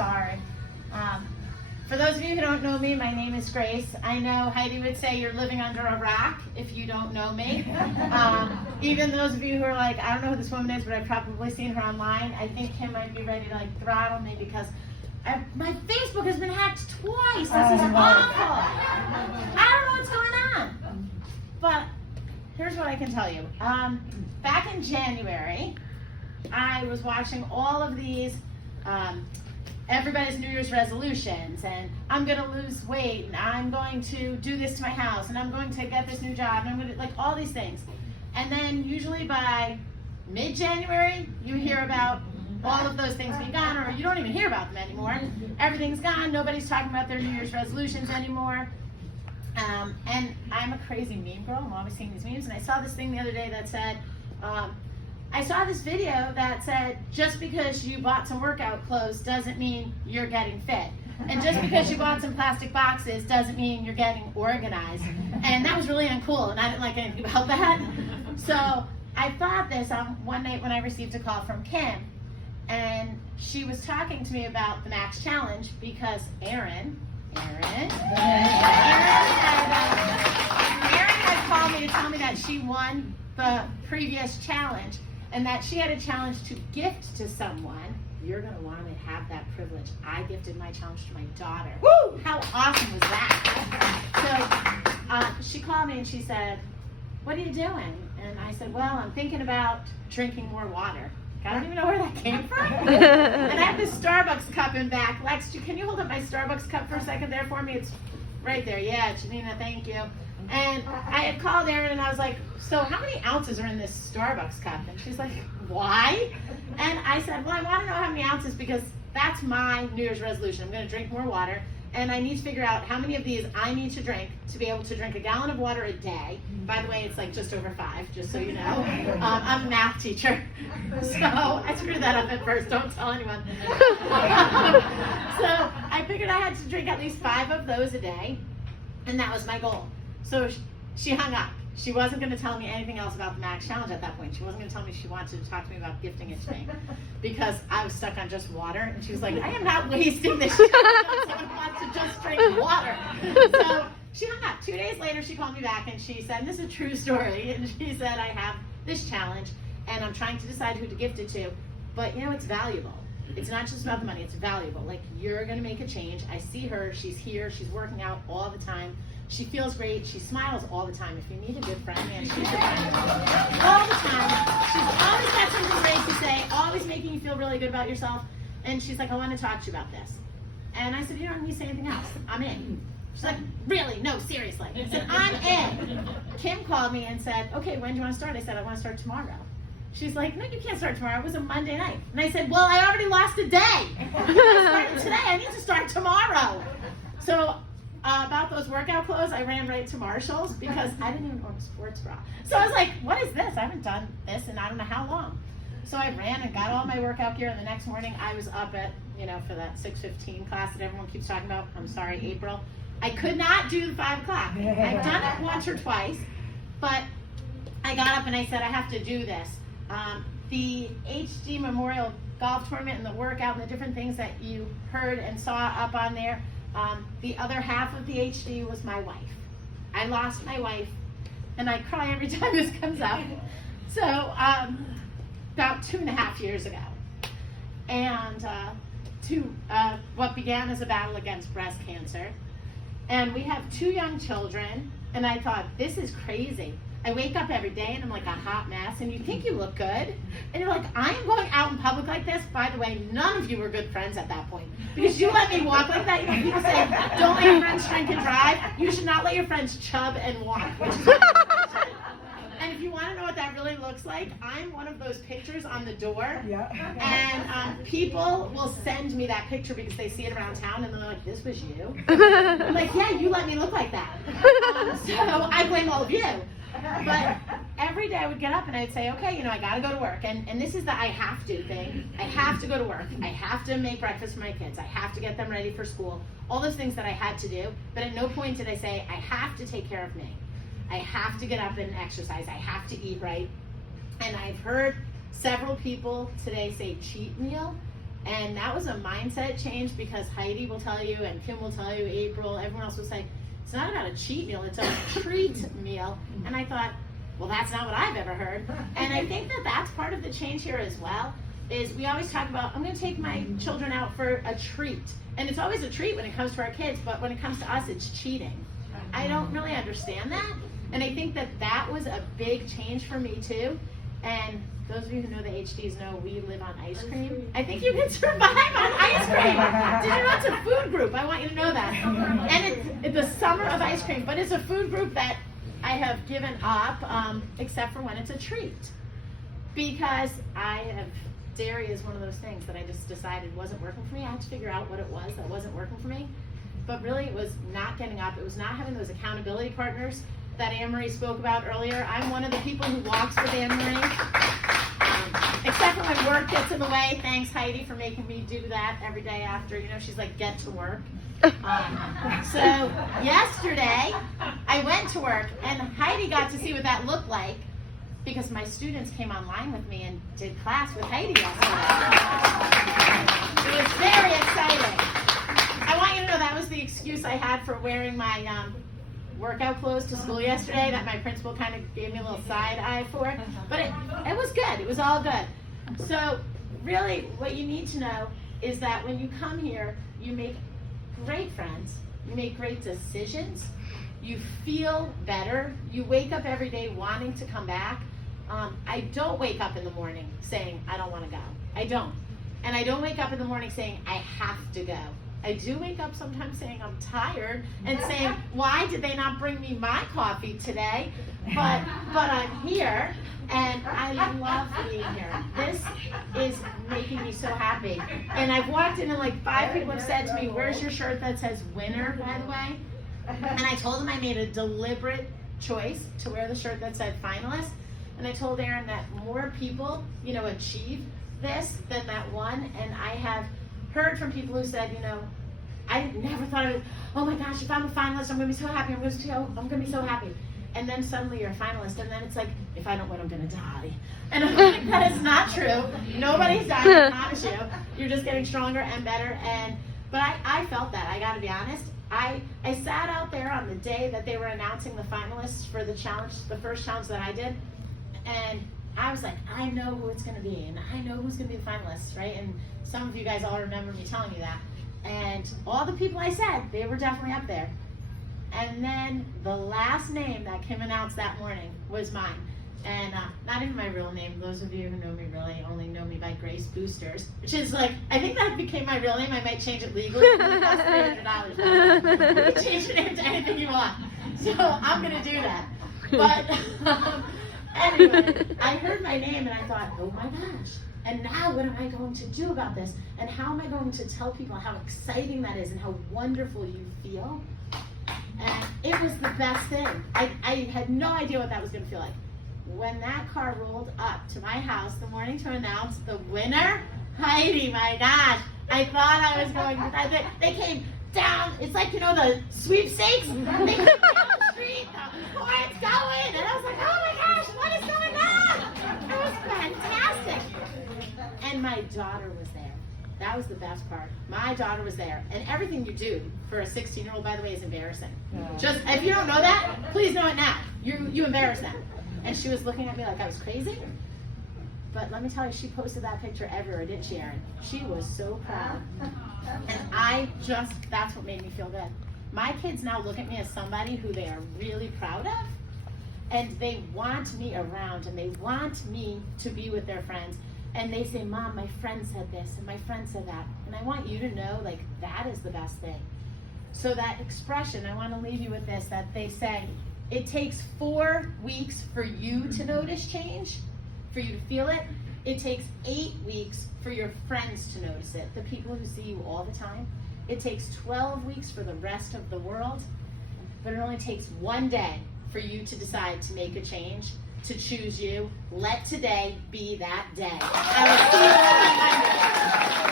sorry. For those of you who don't know me, my name is Grace. I know Heidi would say you're living under a rock if you don't know me. Even those of you who are like, I don't know who this woman is, but I've probably seen her online. I think Kim might be ready to like throttle me because my Facebook has been hacked twice. This is awful. I don't know what's going on. But here's what I can tell you. Back in January, I was watching all of these everybody's New Year's resolutions, and I'm going to lose weight, and I'm going to do this to my house, and I'm going to get this new job, and I'm going to, like, all these things. And then usually by mid-January, you hear about all of those things being gone, or you don't even hear about them anymore. Everything's gone. Nobody's talking about their New Year's resolutions anymore. And I'm a crazy meme girl. I'm always seeing these memes, and I saw this thing the other day that said, I saw this video that said, just because you bought some workout clothes doesn't mean you're getting fit. And just because you bought some plastic boxes doesn't mean you're getting organized. And that was really uncool, and I didn't like anything about that. So I thought this one night when I received a call from Kim, and she was talking to me about the Max Challenge because Erin had called me to tell me that she won the previous challenge, and that she had a challenge to gift to someone. You're going to want to have that privilege. I gifted my challenge to my daughter. Woo! How awesome was that? So she called me and she said, what are you doing? And I said, well, I'm thinking about drinking more water. I don't even know where that came from. And I have this Starbucks cup in back. Lex, can you hold up my Starbucks cup for a second there for me? It's right there. Yeah, Janina, thank you. And I had called Erin and I was like, so how many ounces are in this Starbucks cup? And she's like, why? And I said, well, I want to know how many ounces because that's my New Year's resolution. I'm going to drink more water, and I need to figure out how many of these I need to drink to be able to drink a gallon of water a day. By the way, it's like just over 5, just so you know. I'm a math teacher, so I screwed that up at first. Don't tell anyone. So I figured I had to drink at least 5 of those a day, and that was my goal. So she hung up. She wasn't going to tell me anything else about the Max Challenge at that point. She wasn't going to tell me she wanted to talk to me about gifting it to me because I was stuck on just water. And she was like, I am not wasting this challenge on someone who wants to just drink water. So she hung up. 2 days later, she called me back and she said, this is a true story. And she said, I have this challenge and I'm trying to decide who to gift it to. But, you know, it's valuable. It's not just about the money. It's valuable. Like, you're going to make a change. I see her. She's here. She's working out all the time. She feels great. She smiles all the time. If you need a good friend, man, she's your friend. All the time. She's always got something great to say, always making you feel really good about yourself. And she's like, I want to talk to you about this. And I said, you don't need to say anything else. I'm in. She's like, really? No, seriously. I said, I'm in. Kim called me and said, okay, when do you want to start? I said, I want to start tomorrow. She's like, no, you can't start tomorrow. It was a Monday night. And I said, well, I already lost a day. I started today. I need to start tomorrow. So about those workout clothes, I ran right to Marshall's because I didn't even own a sports bra. So I was like, what is this? I haven't done this in I don't know how long. So I ran and got all my workout gear, and the next morning I was up at, for that 6:15 class that everyone keeps talking about. I'm sorry, April. I could not do the 5 o'clock. I've done it once or twice, but I got up and I said, I have to do this. The HD Memorial Golf Tournament and the workout and the different things that you heard and saw up on there, the other half of the HD was my wife. I lost my wife, and I cry every time this comes up. So about 2.5 years ago, and what began as a battle against breast cancer. And we have 2 young children, and I thought, this is crazy. I wake up every day and I'm like a hot mess, and you think you look good, and you're like, I am going out in public like this. By the way, none of you were good friends at that point because you let me walk like that. People say, don't let your friends drink and drive. You should not let your friends chub and walk, which is what you should. And if you want to know what that really looks like, I'm one of those pictures on the door. Yeah. And people will send me that picture because they see it around town, and they're like, this was you? I'm like, yeah, you let me look like that. So I blame all of you. But every day I would get up and I'd say, okay, I got to go to work. And this is the I have to thing. I have to go to work. I have to make breakfast for my kids. I have to get them ready for school. All those things that I had to do. But at no point did I say, I have to take care of me. I have to get up and exercise. I have to eat right. And I've heard several people today say cheat meal. And that was a mindset change, because Heidi will tell you, and Kim will tell you, April, everyone else will say, it's not about a cheat meal, it's a treat meal. And I thought, well, that's not what I've ever heard. And I think that that's part of the change here as well, is we always talk about, I'm going to take my children out for a treat. And it's always a treat when it comes to our kids, but when it comes to us, it's cheating. I don't really understand that. And I think that that was a big change for me too. And those of you who know the HDs know we live on ice cream. I think you can survive on ice cream. Did you know it's a food group? I want you to know that. And it's the summer of ice cream, but it's a food group that I have given up, except for when it's a treat. Because dairy is one of those things that I just decided wasn't working for me. I had to figure out what it was that wasn't working for me. But really it was not getting up. It was not having those accountability partners that Anne-Marie spoke about earlier. I'm one of the people who walks with Anne-Marie. Except for when work gets in the way. Thanks, Heidi, for making me do that every day after. You know, she's like, get to work. So yesterday, I went to work, and Heidi got to see what that looked like, because my students came online with me and did class with Heidi yesterday. It was very exciting. I want you to know that was the excuse I had for wearing my workout clothes to school yesterday, that my principal kind of gave me a little side eye for. But it was good. It was all good. So really what you need to know is that when you come here, you make great friends, you make great decisions, you feel better, you wake up every day wanting to come back. I don't wake up in the morning saying, I don't want to go. I don't. And I don't wake up in the morning saying, I have to go. I do wake up sometimes saying I'm tired and saying, why did they not bring me my coffee today? But I'm here, and I love being here. This is making me so happy. And I've walked in and like 5 people have said to me, where's your shirt that says winner, by the way? And I told them I made a deliberate choice to wear the shirt that said finalist. And I told Aaron that more people, you know, achieve this than that one. And I have heard from people who said, you know, I never thought of it. Oh my gosh, if I'm a finalist, I'm going to be so happy. I'm going to be so happy. And then suddenly you're a finalist, and then it's like, if I don't win, I'm going to die. And I'm like, that is not true. Nobody's dying, I promise you. You're just getting stronger and better. But I felt that. I got to be honest. I sat out there on the day that they were announcing the finalists for the challenge, the first challenge that I did, and I was like, I know who it's going to be, and I know who's going to be the finalists, right? And some of you guys all remember me telling you that. And all the people I said, they were definitely up there. And then the last name that Kim announced that morning was mine. And not even my real name. Those of you who know me really only know me by Grace Boosters, which is like, I think that became my real name. I might change it legally. It costs $300. You can change your name to anything you want. So I'm going to do that. But anyway, I heard my name and I thought, oh my gosh. And now what am I going to do about this? And how am I going to tell people how exciting that is and how wonderful you feel? And it was the best thing. I had no idea what that was going to feel like. When that car rolled up to my house the morning to announce the winner, Heidi, my gosh, I thought I was going to die. They came down, it's like, you know, the sweepstakes? They came down the street, the points going, and I was like, oh my gosh, what is going on? It was fantastic. And my daughter was there. That was the best part. My daughter was there. And everything you do for a 16-year-old, by the way, is embarrassing. Yeah. Just, if you don't know that, please know it now. You embarrass them. And she was looking at me like I was crazy. But let me tell you, she posted that picture everywhere, didn't she, Erin? She was so proud. And that's what made me feel good. My kids now look at me as somebody who they are really proud of. And they want me around, and they want me to be with their friends. And they say, Mom, my friend said this, and my friend said that. And I want you to know, like, that is the best thing. So that expression, I want to leave you with this, that they say, it takes 4 weeks for you to notice change, for you to feel it. It takes 8 weeks for your friends to notice it, the people who see you all the time. It takes 12 weeks for the rest of the world, but it only takes 1 day for you to decide to make a change, to choose you. Let today be that day. I will see you on Monday.